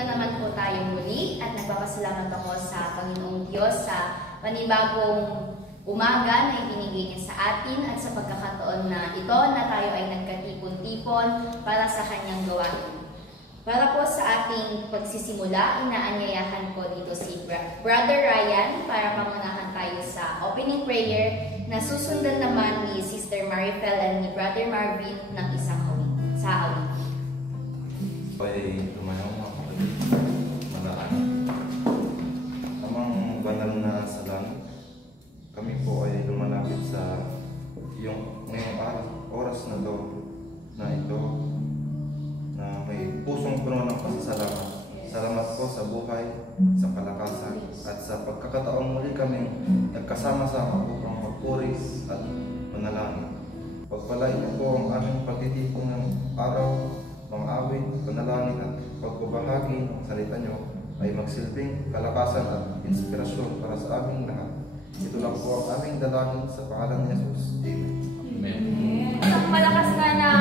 na naman po tayo muli at nagpapasalamat ako sa Panginoong Diyos sa panibagong umaga na ibinigay niya sa atin at sa pagkakataon na ito na tayo ay nagkatipon-tipon para sa kanyang gawain. Para po sa ating pagsisimula, inaanyayahan ko dito si Brother Ryan para pamunahan tayo sa opening prayer na susundan naman ni Sister Marifel at ni Brother Marvin ng isang awit. Ay tumayaw mga kapatid, malaan. Amang banal na sa langit, kami po ay lumalapit sa iyong ngayong oras na ito na may pusong puno ng pasasalamat. Salamat po sa buhay, sa kalakasan, at sa pagkakataong muli kaming nagkasama-sama upang magpuri at manalangin. Pagpalain niyo po ang aming pagtitipon ng araw, mga awit, panalangin at pagbabahagi ng salita niyo ay magsilbing kalakasan at inspirasyon para sa aming lahat. Ito lang po ang aming dalangin sa pangalan ni Jesus. Amen. Amen. Isang malakas na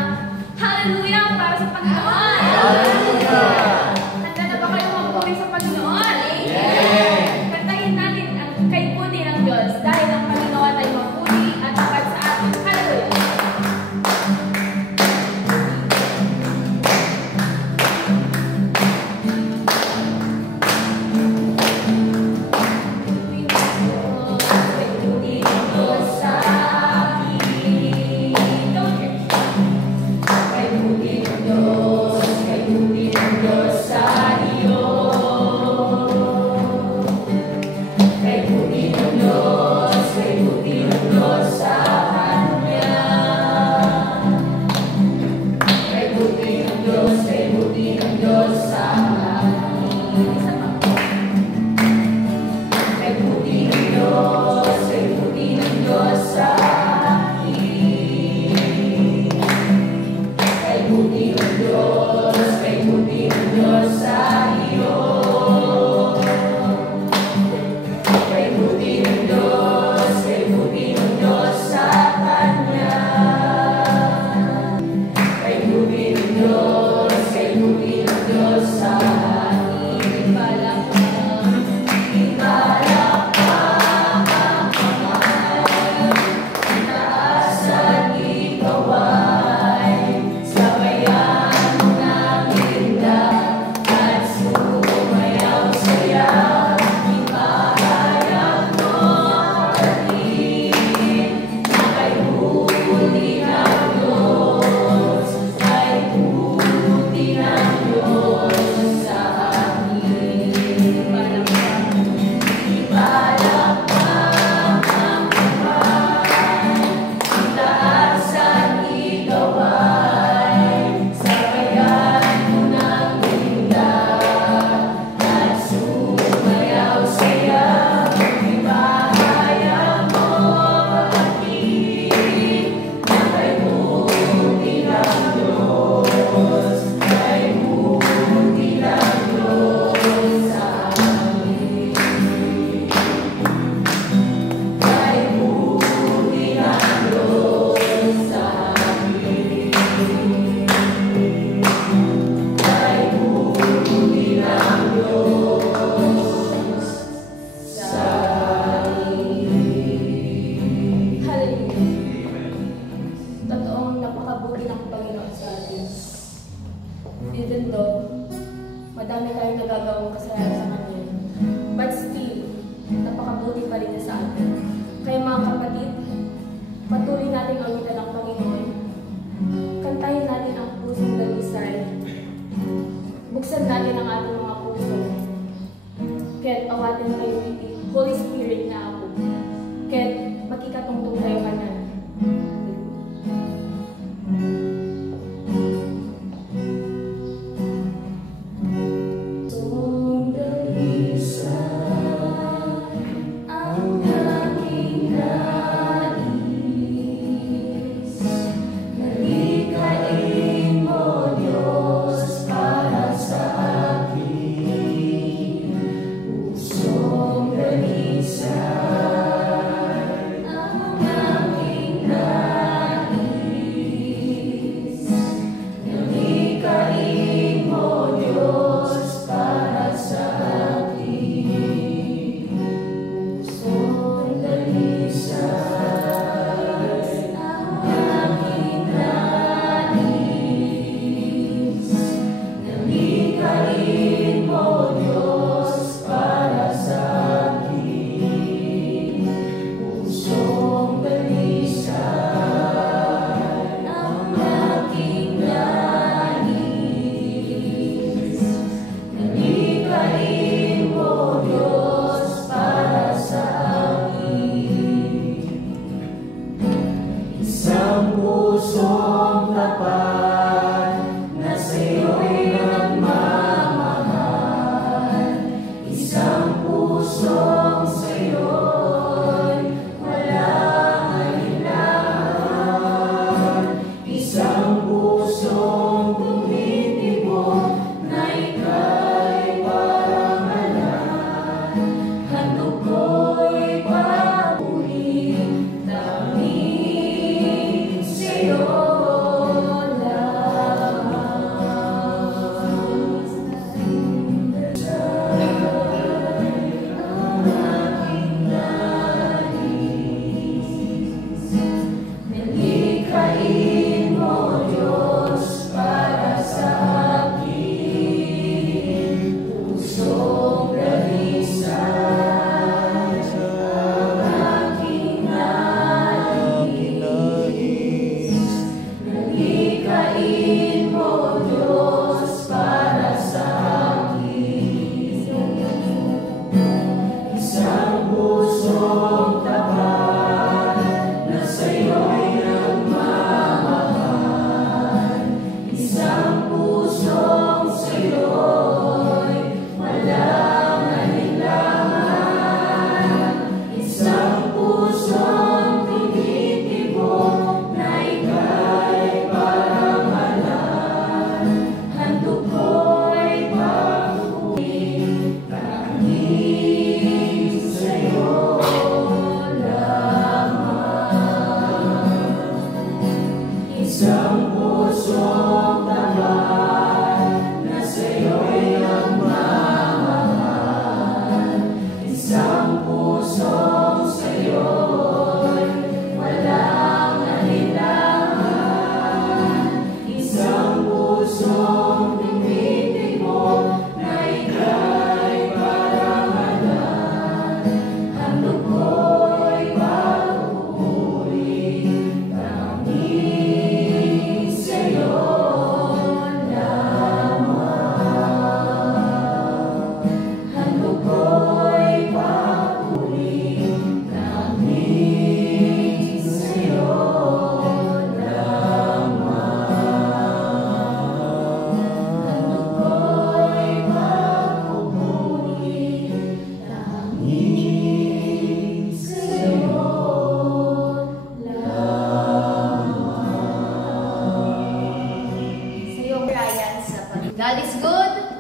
hallelujah para sa Panginoon. Hallelujah! Handa na ba kayo magpuri sa Panginoon? Yes! Kantahin natin ang kay puni ng Diyos dahil ang Panginoon ay mapuri at tapat sa atin. Hallelujah! Sa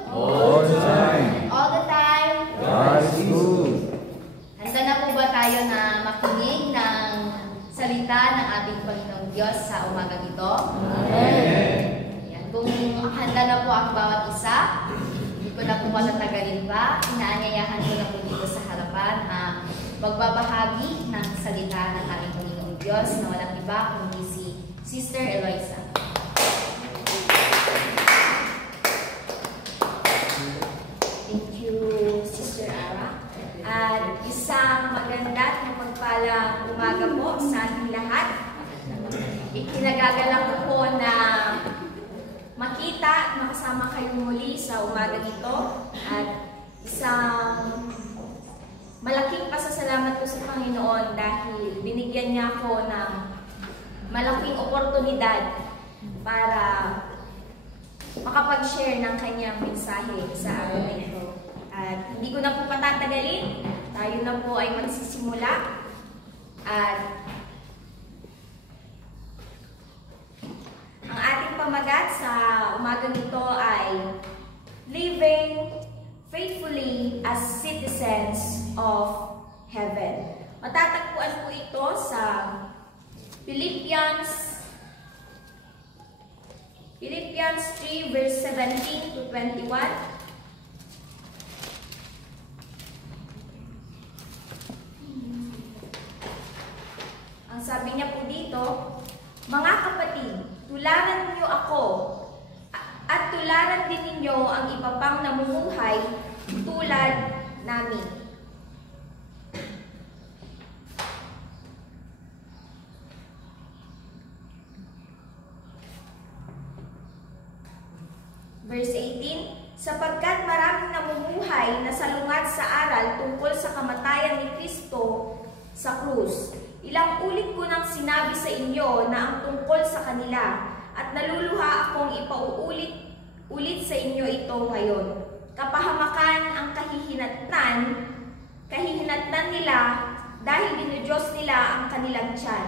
All the time. All the time. God is good. Handa na po ba tayo na makinig ng salita ng ating Panginoong Diyos sa umagang ito? Amen. Ayan. Kung handa na po ang bawat isa, hindi ko na po matatagalin pa. Inaanyayahan ko na po dito sa harapan ang magbabahagi ng salita ng ating Panginoong Diyos na walang iba kundi si Sister Eloisa. Thank you, Sister Ara. At isang maganda at mapagpalang umaga po sa ating lahat. Ikinagagalak ko po na makita at makasama kayong muli sa umaga ito. At isang malaking pasasalamat ko sa Panginoon dahil binigyan niya ako ng malaking oportunidad para makapag-share ng kanyang mensahe sa araw na ito. At hindi ko na po patatagalin. Tayo na po ay magsisimula. At ang ating pamagat sa umagang ito ay living faithfully as citizens of heaven. Matatagpuan po ito sa Philippians 3 verse 17 to 21. Ang sabi niya po dito, mga kapatid, tularan niyo ako at tularan din ninyo ang iba pang namumuhay tulad namin. Verse 18, sapagkat maraming namumuhay na salungat sa aral tungkol sa kamatayan ni Kristo sa krus. Ilang ulit ko nang sinabi sa inyo na ang tungkol sa kanila at naluluha akong ipauulit sa inyo ito ngayon. Kapahamakan ang kahihinatnan nila dahil dinudiyos nila ang kanilang tiyan.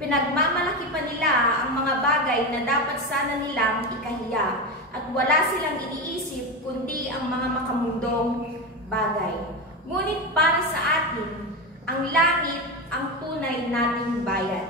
Pinagmamalaki pa nila ang mga bagay na dapat sana nilang ikahiya at wala silang iniisip kundi ang mga makamundong bagay. Ngunit para sa atin, ang langit ang tunay nating bayan.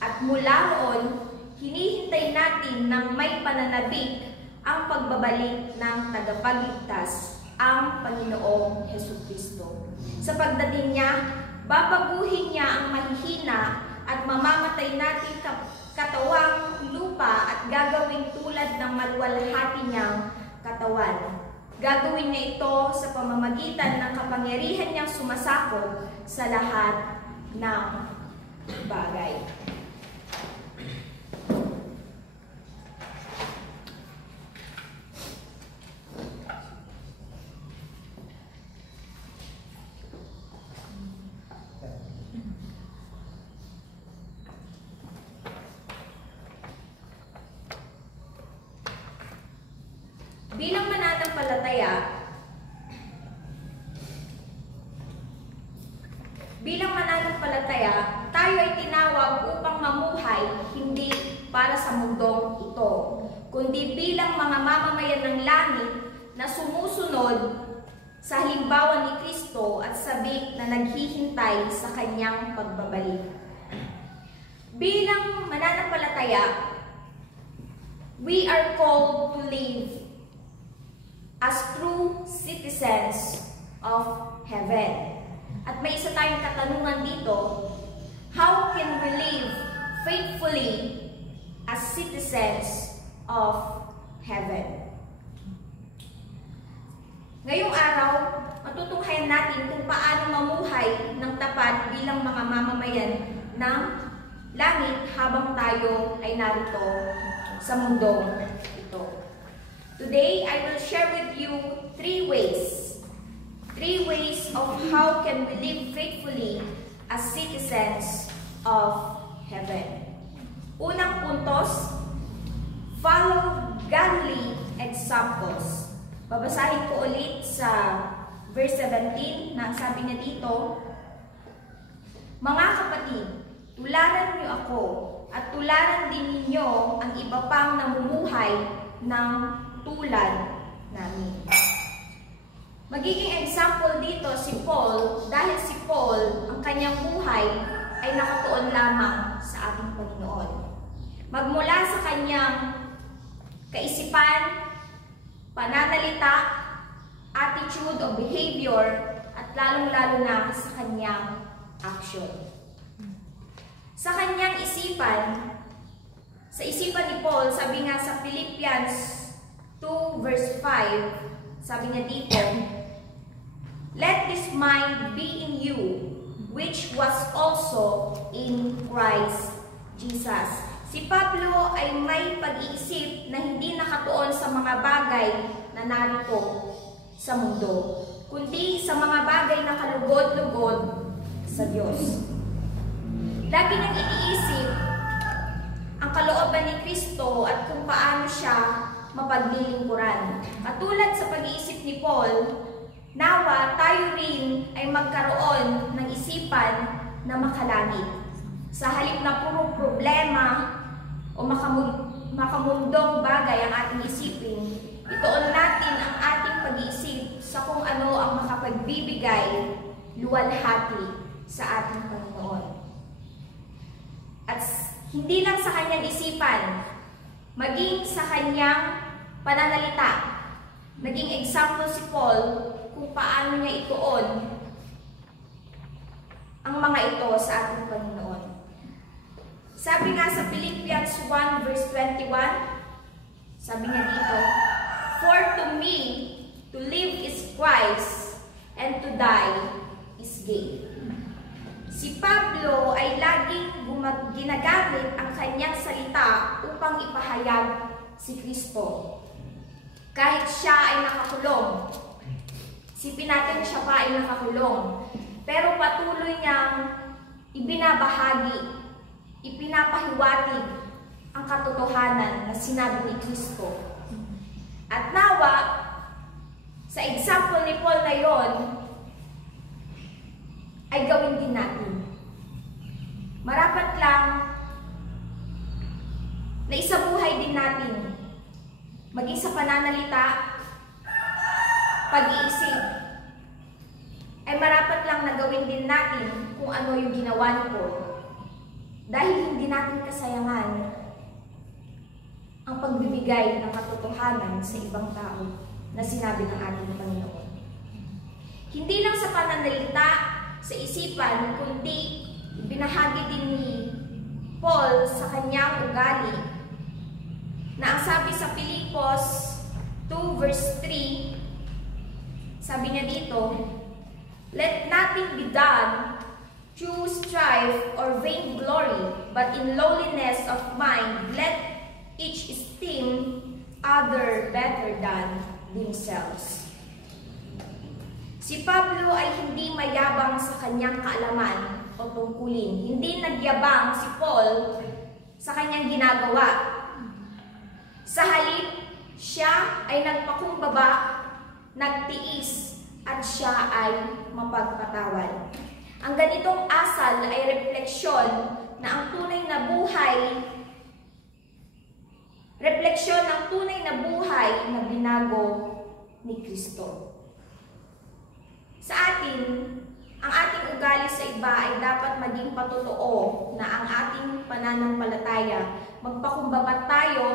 At mula roon, hinihintay natin ng may pananabik ang pagbabalik ng tagapagligtas, ang Panginoong Hesukristo. Sa pagdating niya, babaguhin niya ang mahihina at mamamatay natin katawang lupa at gagawin tulad ng maluwalhati niyang katawan. Gagawin niya ito sa pamamagitan ng kapangyarihan niyang sumasakop sa lahat ng bagay. Bilang mananampalataya, tayo ay tinawag upang mamuhay hindi para sa mundong ito, kundi bilang mga mamamayan ng langit na sumusunod sa halimbawa ni Kristo at sabik na naghihintay sa kanyang pagbabalik. Bilang mananampalataya, we are called to live as true citizens of heaven. At may isa tayong katanungan dito, how can we live faithfully as citizens of heaven? Ngayong araw, matutunghayan natin kung paano mamuhay ng tapat bilang mga mamamayan ng langit habang tayo ay narito sa mundong ito. Today, I will share with you three ways of how can we live faithfully as citizens of heaven. Unang puntos, follow godly examples. Babasahin ko ulit sa verse 17 na sabi niya dito, mga kapatid, tularan niyo ako at tularan din ninyo ang iba pang namumuhay ng tulad namin. Magiging example dito si Paul dahil si Paul, ang kanyang buhay ay nakatuon lamang sa ating Panginoon. Magmula sa kanyang kaisipan, pananalita, attitude o behavior, at lalong-lalo na sa kanyang action. Sa kanyang isipan, sa isipan ni Paul, sabi nga sa Philippians 2 verse 5, sabi niya dito, "Let this mind be in you, which was also in Christ Jesus." Si Pablo ay may pag-iisip na hindi nakatuon sa mga bagay na narito sa mundo, kundi sa mga bagay na kalugod-lugod sa Diyos. Lagi nang iniisip ang kalooban ni Kristo at kung paano siya mapaglilingkuran. Katulad sa pag-iisip ni Paul, nawa tayo rin ay magkaroon ng isipan na makalangit. Sa halip na puro problema o makamundong bagay ang ating isipin, ituon natin ang ating pag-iisip sa kung ano ang makapagbibigay luwalhati sa ating Panginoon. At hindi lang sa kanyang isipan, maging sa kanyang pananalita. Naging example si Paul kung paano niya ituon ang mga ito sa ating Panginoon. Sabi nga sa Philippians 1 verse 21, sabi niya dito, "For to me, to live is Christ, and to die is gain." Si Pablo ay laging ginagamit ang kanyang salita upang ipahayag si Kristo. Kahit siya ay nakakulong, sipin natin siya pa ay nakakulong, pero patuloy niyang ibinabahagi, ipinapahiwatig ang katotohanan na sinabi ni Kristo. At nawa, sa example ni Paul na yon, ay gawin din natin. Marapat lang na isabuhay din natin, maging sa pananalita, pag-iisip, ay marapat lang na gawin din natin kung ano yung ginawa ni Paul. Dahil hindi natin kasayangan ang pagbibigay ng katotohanan sa ibang tao na sinabi ng ating Panginoon. Hindi lang sa pananalita, sa isipan, kundi binahagi din ni Paul sa kanyang ugali na ang sabi sa Filipos 2 verse 3, sabi niya dito, "Let nothing be done through strife or vainglory, but in lowliness of mind, let each esteem other better than themselves." Si Pablo ay hindi mayabang sa kanyang kaalaman o tungkulin. Hindi nagyabang si Paul sa kanyang ginagawa. Sa halip, siya ay nagpakumbaba, nagtiis, at siya ay mapagpatawad. Ang ganitong asal ay refleksyon na ang tunay na buhay, refleksyon ng tunay na buhay na binago ni Kristo. Sa atin, ang ating ugali sa iba ay dapat maging patotoo na ang ating pananampalataya. Magpakumbaba tayo.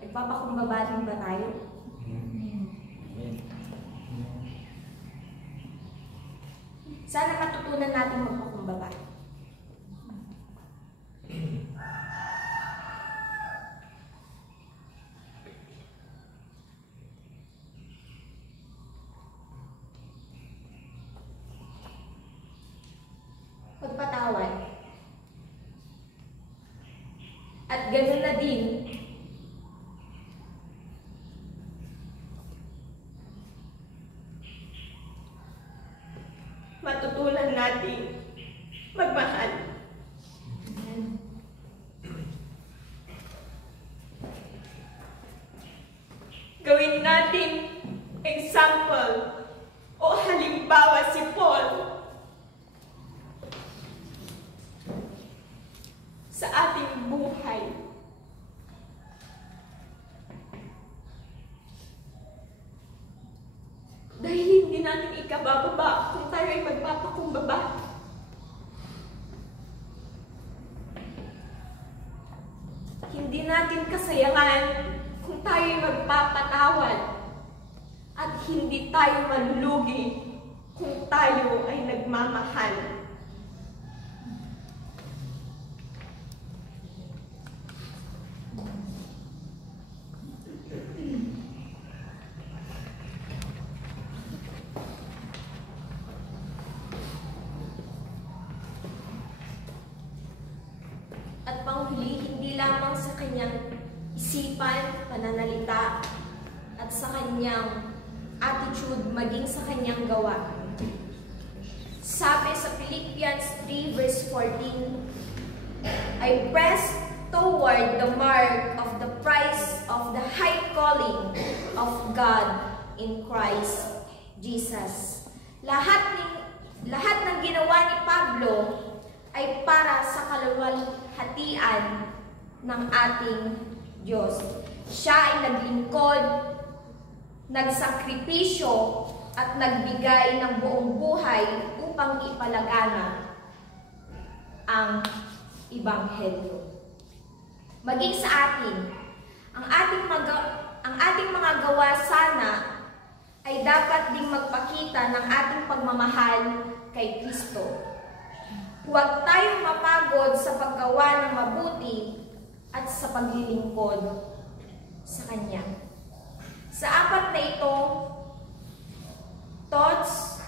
Nagpapakumbaba rin ba tayo? Sana matutunan natin magpakumbaba. Magpatawad. At ganoon na din matutunan natin magmahal. Gawin natin example o halimbawa si Paul sa ating buhay. hindi natin ikabababa kung tayo ay magpapakumbaba. Hindi natin kasayangan kung tayo ay magpapatawad. At hindi tayo malulugi kung tayo ay nagmamahal. At panghuli, hindi lamang sa kanyang isipan, pananalita, at sa kanyang attitude, maging sa kanyang gawa. Sabi sa Philippians 3 verse 14, I press toward the mark of the prize of the high calling of God in Christ Jesus. Lahat ng ginawa ni Pablo ay para sa kaluwalhatian ng ating Diyos. Siya ay naglingkod, nagsakripisyo, at nagbigay ng buong buhay upang ipalagana ang Ebanghelyo. Maging sa atin, ang ating mga gawa sana ay dapat ding magpakita ng ating pagmamahal kay Kristo. Huwag tayong mapagod sa paggawa ng mabuti at sa paglilingkod sa Kanya. Sa apat na ito, thoughts,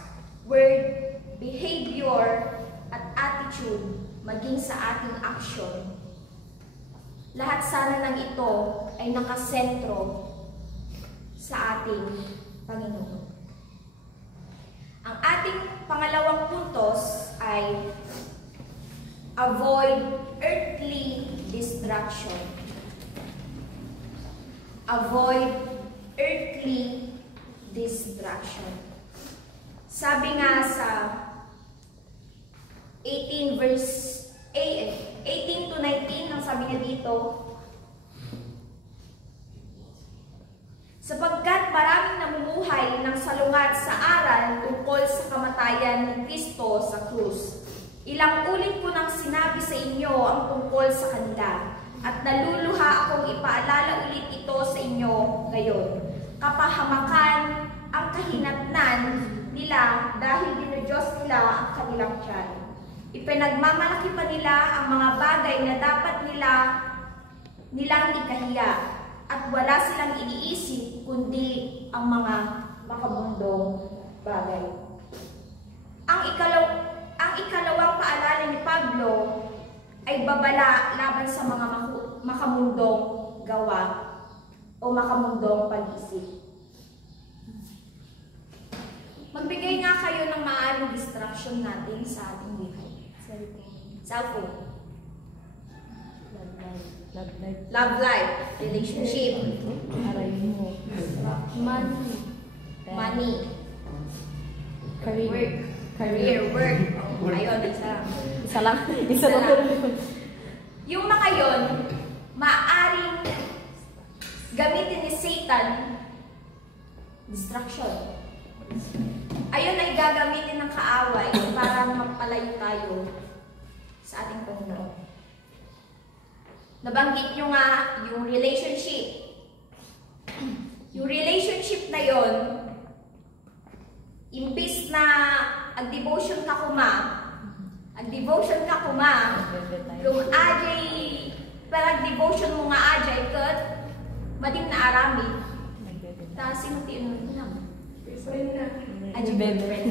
word, behavior, at attitude, maging sa ating action, lahat sana ng ito ay nakasentro sa ating Panginoon. Ang ating pangalawang puntos ay avoid earthly distraction. Avoid earthly distraction. Sabi nga sa 18 to 19, ang sabi niya dito, sapagkat maraming namumuhay ng salungat sa aral tungkol sa kamatayan ni Kristo sa krus. Ilang ulit ko nang sinabi sa inyo ang tungkol sa kanila, at naluluha akong ipaalala ulit ito sa inyo ngayon. Kapahamakan ang kahinatnan nila dahil dinudiyos nila ang kanilang tiyan. Ipinagmamalaki pa nila ang mga bagay na dapat nilang ikahiya, at wala silang iniisip kundi ang mga makamundong bagay. Ang ikalawang paalala ni Pablo ay babala laban sa mga makamundong gawa o makamundong pag-isip. Magbigay nga kayo ng maaaring distraction natin sa ating buhay. Cellphone. Love life. Relationship. Money. Career. Work. Ayun, isa lang. Yung mga yon, maaaring gamitin ni Satan distraction. Ayun ay gagamitin ng kaaway para magpalayo tayo sa ating Panginoon. Nabanggit nyo nga yung relationship. Yung relationship na yon, imbis na ag-devotion ka kuma, yung ajay, parang devotion mo nga ajay, kat, madim na arami. Ta, sino tiinun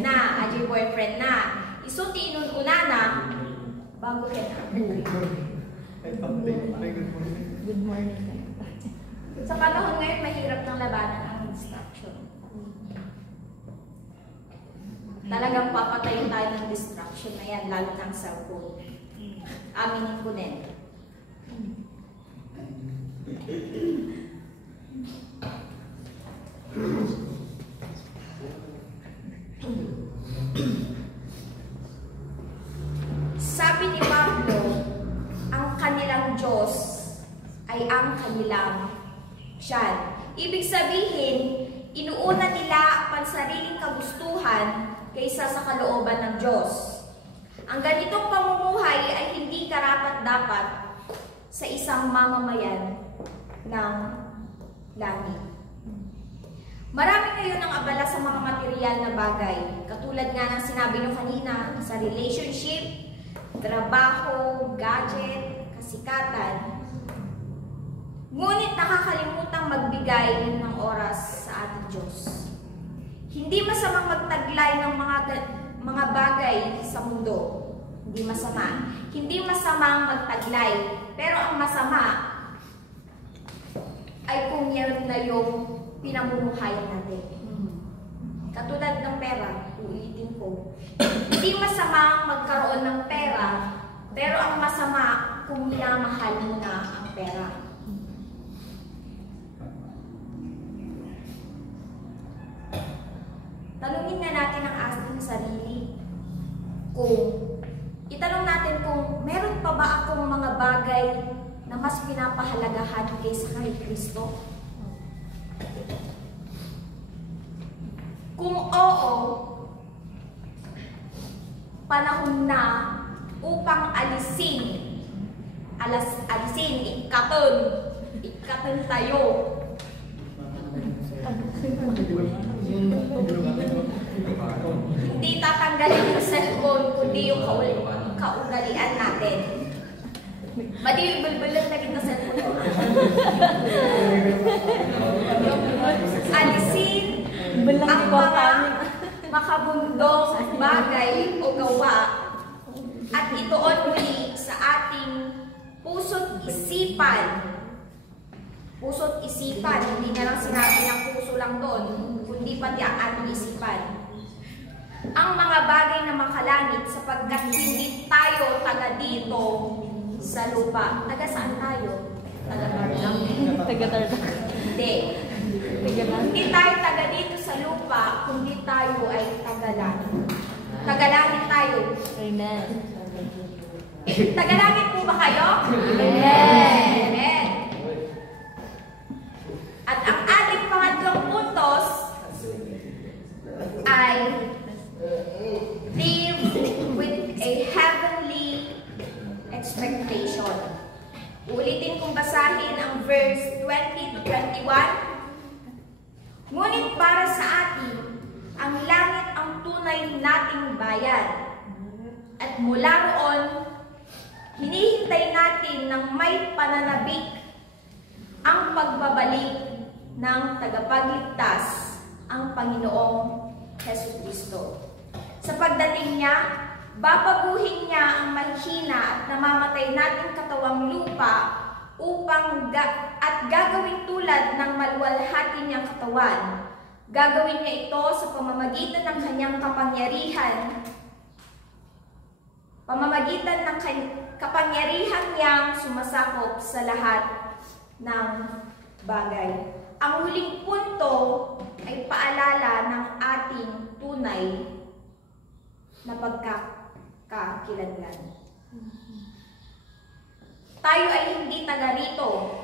na? Ajay boyfriend na. Iso tiinun una na, bago yan na. Good morning. Sa panahon ngayon, mahirap ng labanan ang distraction. Talagang papatayin tayo ng distraction na yan, lalo ng cellphone. Aminin ko din. Sabi ni Pablo, ang kanilang Diyos ay ang kanilang tiyan. Ibig sabihin, inuuna nila ang pansariling kagustuhan kaysa sa kalooban ng Diyos. Ang ganitong pamumuhay ay hindi karapat-dapat sa isang mamamayan ng langit. Marami ngayon ang abala sa mga material na bagay. Katulad nga ng sinabi nyo kanina, sa relationship, trabaho, gadget, kasikatan. Ngunit nakakalimutang magbigay ng oras sa ating Diyos. Hindi masamang magtaglay ng mga bagay sa mundo. Hindi masama. Hindi masamang magtaglay. Pero ang masama ay kung yan na yung pinamumuhayan natin. Katulad ng pera, ulitin ko. Hindi masamang magkaroon ng pera, pero ang masama kung minamahal mo na ang pera. Tanungin nga natin ang ating sarili. Itanong natin kung meron pa ba akong mga bagay na mas pinapahalagahan kaysa kay Kristo? Kung oo, panahon na upang ikaton tayo. Hindi tatanggalin yung cellphone, kundi yung kaugalian natin. Bulbulan na kita cellphone. Alisin ang mga makabundong bagay o gawa at ituon muli sa ating puso't isipan. Puso't isipan, hindi na lang sinabi ng puso lang doon, kundi pati ang ating isipan. Ang mga bagay na makalangit sapagkat hindi tayo taga dito sa lupa. Taga saan tayo? Taga Tarlac? Taga Tarlac. Hindi. Hindi tayo taga dito sa lupa, kundi tayo ay taga langit. Taga langit tayo. Amen. Taga langit po ba kayo? Amen. Amen. At ang ating pangatlong puntos ay live with a heavenly expectation. Ulitin kong basahin ang verse 20 to 21. Ngunit para sa atin, ang langit ang tunay nating bayan. At mula roon, hinihintay natin ng may pananabik ang pagbabalik ng tagapagligtas, ang Panginoong Jesucristo. Sa pagdating niya, babaguhin niya ang mahina at namamatay nating katawang lupa at gagawin tulad ng maluwalhati niyang katawan. Gagawin niya ito sa pamamagitan ng kanyang kapangyarihan. Kapangyarihan niyang sumasakop sa lahat ng bagay. Ang huling punto ay paalala ng ating tunay na pagkakakilanlan. Tayo ay hindi taga rito.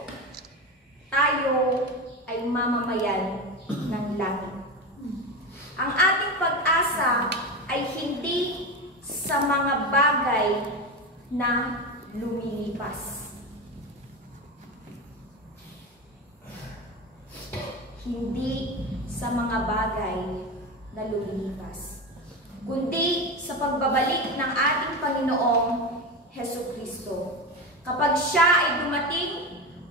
Tayo ay mamamayan ng langit. Ang ating pag-asa ay hindi sa mga bagay na lumilipas. Hindi sa mga bagay na lumilipas, kundi sa pagbabalik ng ating Panginoong Jesucristo. Kapag siya ay dumating,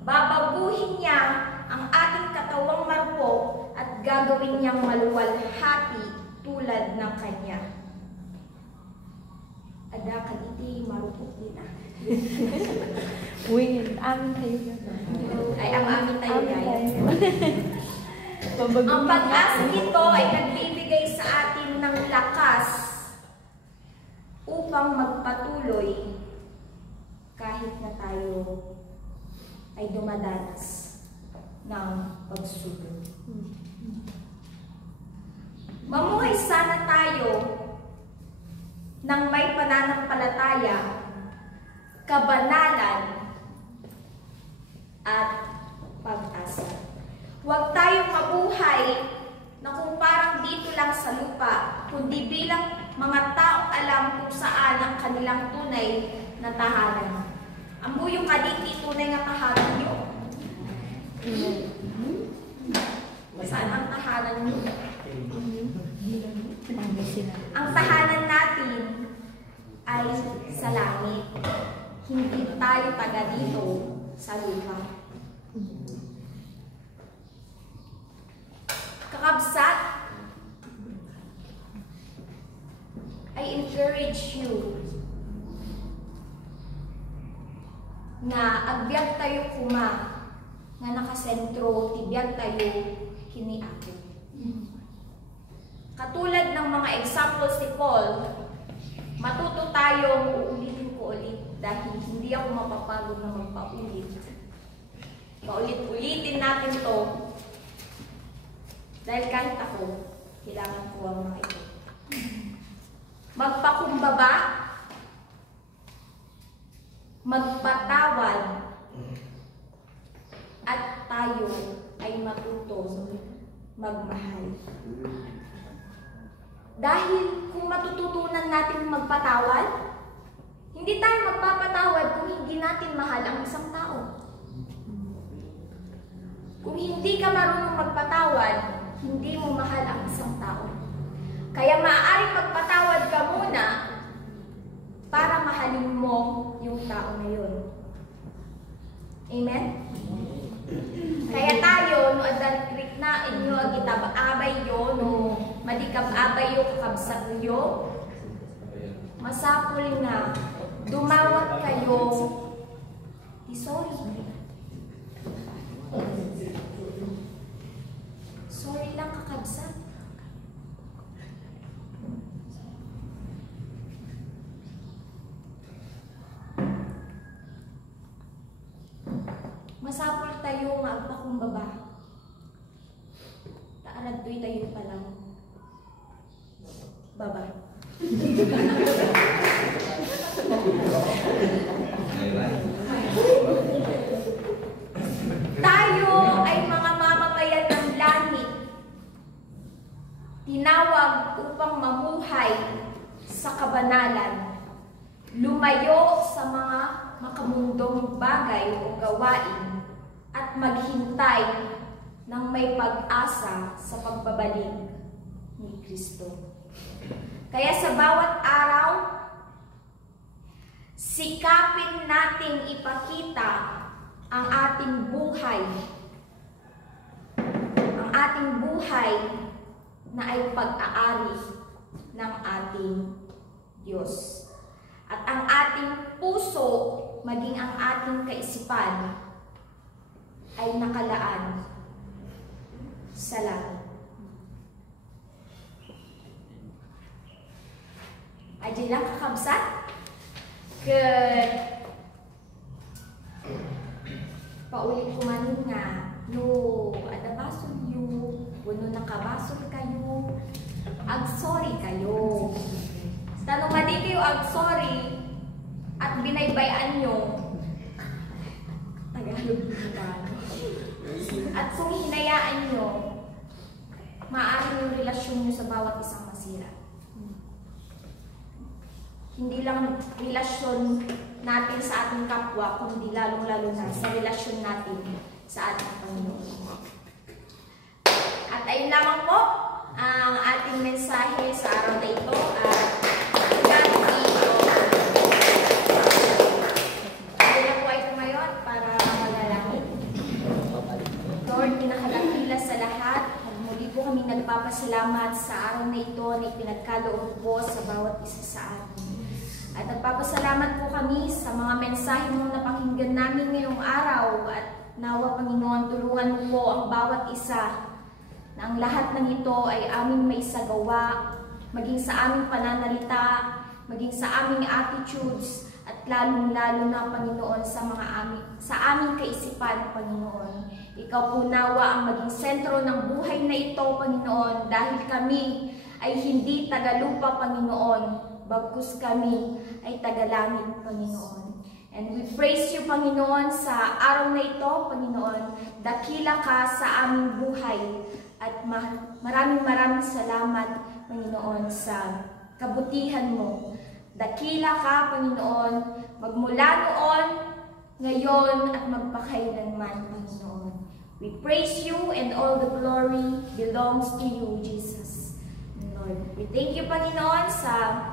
babaguhin niya ang ating katawang marupok at gagawin niyang maluwalhati tulad ng kanya. Ada kaliti marupok din ah. Uy, amin tayo. Ay, ang amin tayo guys. Ang Ang pag-asa nito ay nagbibigay sa atin ng lakas upang magpatuloy kahit na tayo ay dumadanas ng pagsubok. Mamuhay sana tayo ng may pananampalataya, kabanalan, at pag-asa. Huwag tayong mabuhay na kung parang dito lang sa lupa, kundi bilang mga taong alam kung saan ang kanilang tunay na tahanan. Amo yung kaditi tunay nga tahanan nyo. Saan ang tahanan nyo? Ang tahanan natin ay sa langit. Hindi tayo taga dito sa lupa. Kakabsat, I encourage you na agbyag tayo kuma nga nakasentro, tibiyag tayo kini ako. Katulad ng mga examples ni Paul, matuto tayo, uulitin ko ulit dahil hindi ako mapapagod na magpaulit. Paulit-ulitin natin to dahil kahit ako, kailangan ko ang mga ito. Magpakumbaba, magpatawad, at tayo ay matuto magmahal. Dahil kung matututunan natin magpatawad, hindi tayo magpapatawad kung hindi natin mahal ang isang tao. Kung hindi ka marunong magpatawad, hindi mo mahal ang isang tao. Kaya maaaring magpatawad ka muna para mahalin mo yung tao na yun. Amen? Kaya tayo, no adalkrik na inyo agitabay yo, no madikab-abay yo kakabsat yo, masapul na dumawat kayo, sorry. Sorry lang kakabsat. Masapul tayo nga agpakumbaba. Taarad to'y tayo pa lang. Baba. Tayo ay mga mamamayan ng langit. Tinawag upang mamuhay sa kabanalan. Lumayo sa mga makamundong bagay o gawain at maghintay ng may pag-asa sa pagbabalik ni Kristo. Kaya sa bawat araw, sikapin nating ipakita ang ating buhay. Ang ating buhay na ay pag-aari ng ating Diyos. At ang ating puso, maging ang ating kaisipan, ay nakalaan sa langit. Aja lang kakabsat, paulit ko manin nga, no, adabason yu, wano nakabason kayo, ag-sorry kayo. Tanong nga di kayo ag-sorry at binaybayan nyo, Tagalog ba? At kung hinayaan nyo, maaari yung relasyon nyo sa bawat isang masira. Hindi lang relasyon natin sa ating kapwa, kundi lalong-lalo na sa relasyon natin sa ating Panginoon. At ayun lamang po ang ating mensahe sa araw na ito. Nagpapasalamat sa araw na ito na ipinagkaloob po sa bawat isa sa atin. At nagpapasalamat po kami sa mga mensahe mong napakinggan namin ngayong araw at nawa Panginoon, tulungan mo po ang bawat isa na ang lahat ng ito ay aming may sagawa, maging sa aming pananalita, maging sa aming attitudes, at lalong-lalo na Panginoon sa aming kaisipan, Panginoon. Ikaw po nawa ang maging sentro ng buhay na ito, Panginoon, dahil kami ay hindi tagalupa, Panginoon, bagkus kami ay tagalangit, Panginoon. And we praise you, Panginoon, sa araw na ito, Panginoon. Dakila ka sa aming buhay. At maraming salamat, Panginoon, sa kabutihan mo. Dakila ka, Panginoon, magmula noon, ngayon, at magpakailanman, Panginoon. We praise you and all the glory belongs to you, Jesus. Lord, we thank you, Panginoon, sa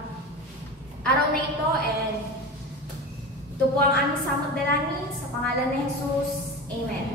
araw na ito, and ito po ang aming samot dalangin sa pangalan ni Jesus. Amen.